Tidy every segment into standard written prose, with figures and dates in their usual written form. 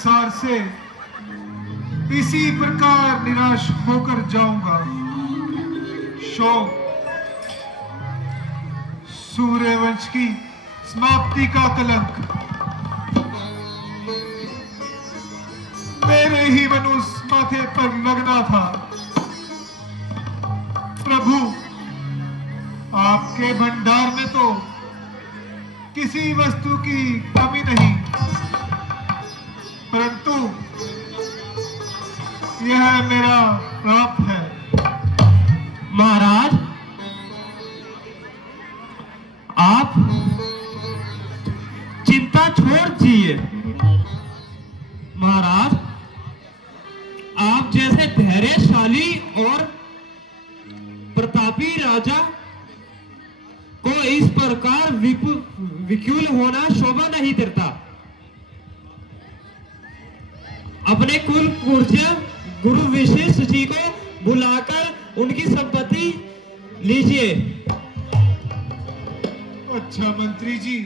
संसार से इसी प्रकार निराश होकर जाऊंगा। शोक सूर्यवंश की समाप्ति का कलंक मेरे ही मनुष्य माथे पर लगना था। प्रभु, आपके भंडार में तो किसी वस्तु की कमी नहीं, परंतु यह मेरा पाप है। महाराज, आप चिंता छोड़ दीजिए। महाराज, आप जैसे धैर्यशाली और प्रतापी राजा को इस प्रकार विकल होना शोभा नहीं देता। अपने कुल पूज्य गुरु विशिष्ट जी को बुलाकर उनकी संपत्ति लीजिए। अच्छा मंत्री जी,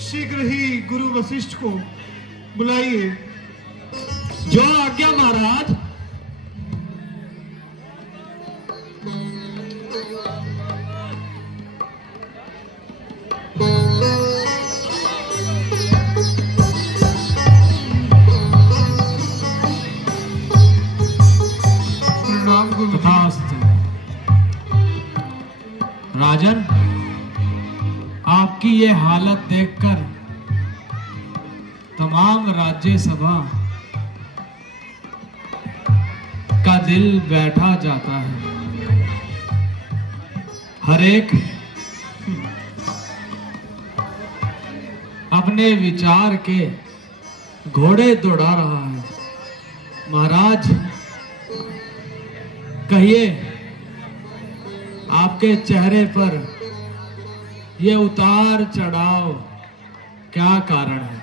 शीघ्र ही गुरु वशिष्ठ को बुलाइए। जो आज्ञा महाराज। प्रणाम गुरु। राजन, आपकी ये हालत देखकर तमाम राज्यसभा का दिल बैठा जाता है। हर एक अपने विचार के घोड़े दौड़ा रहा है। महाराज, कहिए, आपके चेहरे पर यह उतार चढ़ाव क्या कारण है?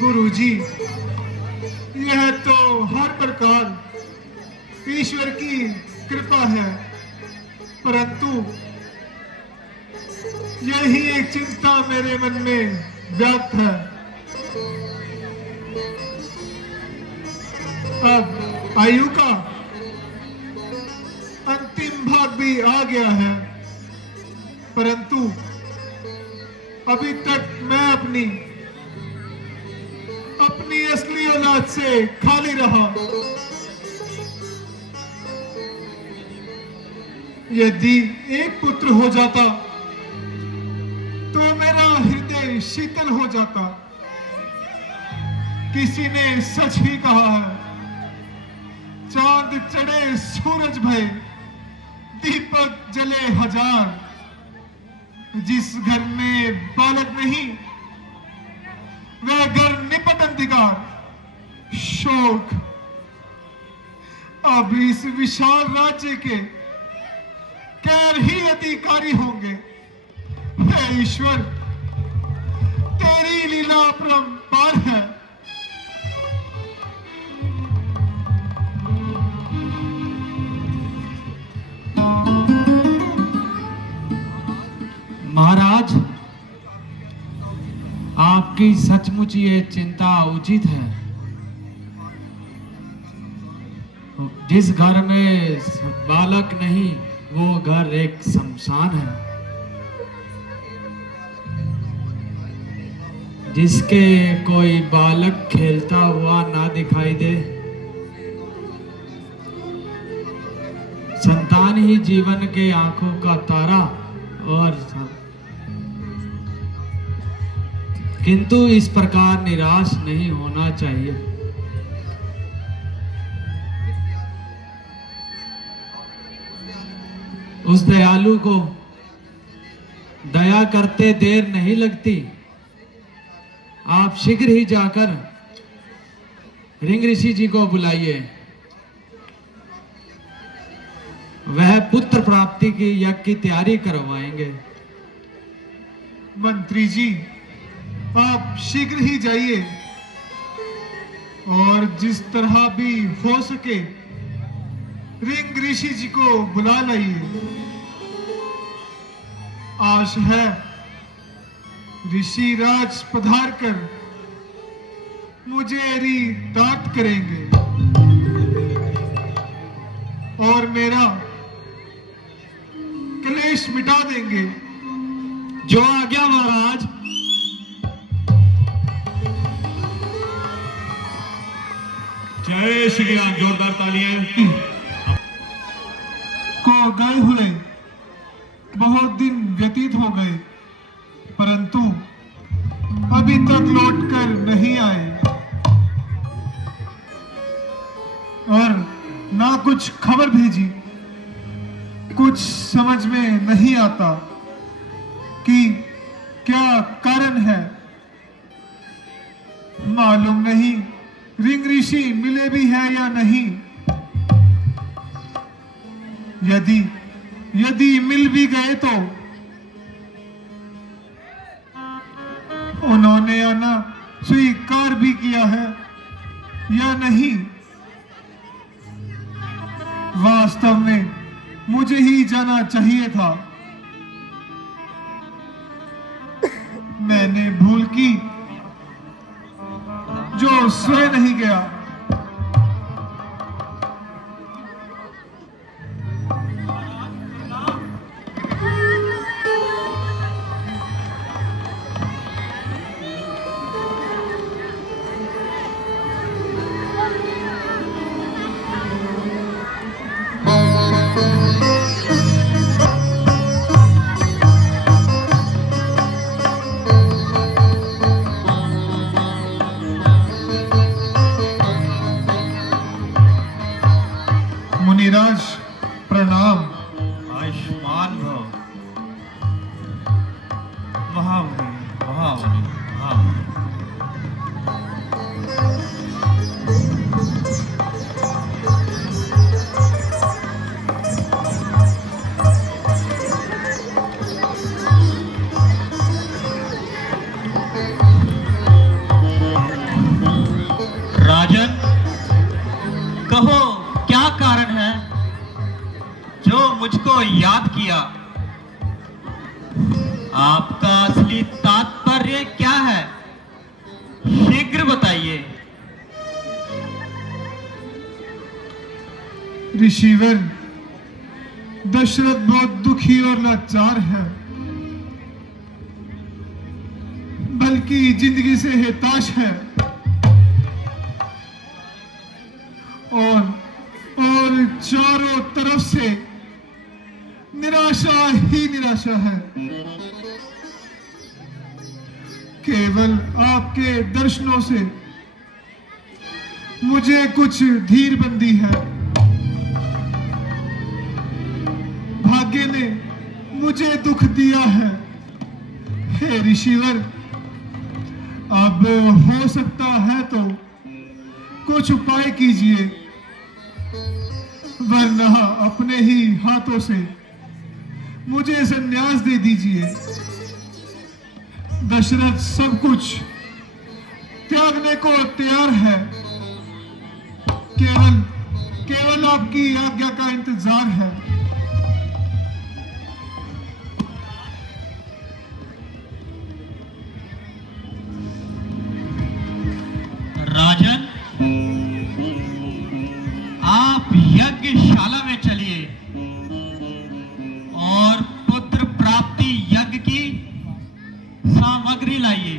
गुरुजी, यह तो हर प्रकार ईश्वर की कृपा है, परंतु यही एक चिंता मेरे मन में व्याप्त है। अब आयु का अंतिम भाग भी आ गया है, परंतु अभी तक मैं अपनी असली औलाद से खाली रहा। यदि एक पुत्र हो जाता तो मेरा हृदय शीतल हो जाता। किसी ने सच ही कहा है, चांद चढ़े सूरज भय, दीपक जले हजार। जिस घर में बालक नहीं, वह घर निपट अंधकार। शोक अब इस विशाल राज्य के कैर ही अधिकारी होंगे। हे ईश्वर, तेरी लीला अपरंपार है। महाराज, आपकी सचमुच ये चिंता उचित है। जिस घर में बालक नहीं, वो घर एक शमशान है। जिसके कोई बालक खेलता हुआ ना दिखाई दे, संतान ही जीवन के आंखों का तारा। और किंतु इस प्रकार निराश नहीं होना चाहिए। उस दयालु को दया करते देर नहीं लगती। आप शीघ्र ही जाकर रिंग ऋषि जी को बुलाइए। वह पुत्र प्राप्ति की यज्ञ की तैयारी करवाएंगे। मंत्री जी, आप शीघ्र ही जाइए और जिस तरह भी हो सके रिंग ऋषि जी को बुला लाइए। आश है ऋषिराज पधार कर मुझे डांट करेंगे और मेरा कलेश मिटा देंगे। जो आज्ञा महाराज। जय श्री राम। जोरदार तालियां। को गए हुए बहुत दिन व्यतीत हो गए, परंतु अभी तक लौटकर नहीं आए और ना कुछ खबर भेजी। कुछ समझ में नहीं आता कि क्या कारण है। मालूम नहीं रिंग ऋषि मिले भी है या नहीं। यदि मिल भी गए तो उन्होंने आना स्वीकार भी किया है या नहीं। वास्तव में मुझे ही जाना चाहिए था। मैंने भूल की जो स्वयं नहीं गया। मुनिराज प्रणाम। आयुष्मान भव। महामुनि महामुनि महामुनि। राजन, कहो क्या कारण है जो मुझको याद किया? आपका असली तात्पर्य क्या है? शीघ्र बताइए। ऋषिवर, दशरथ बहुत दुखी और लाचार है, बल्कि जिंदगी से हताश है और चारों तरफ से निराशा ही निराशा है। केवल आपके दर्शनों से मुझे कुछ धीर बंदी है। भाग्य ने मुझे दुख दिया है। हे ऋषिवर, अब हो सकता है तो कुछ उपाय कीजिए, वरना अपने ही हाथों से मुझे संन्यास दे दीजिए। दशरथ सब कुछ त्यागने को तैयार है, केवल आपकी आज्ञा का इंतजार है। राजन, आप यज्ञशाला में चलिए और पुत्र प्राप्ति यज्ञ की सामग्री लाइए।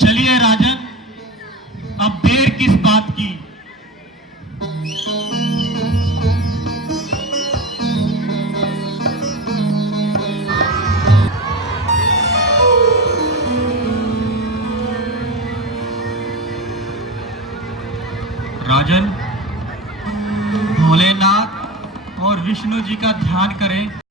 चलिए राजन, अब देर किस बात की। राजन, भोलेनाथ और विष्णु जी का ध्यान करें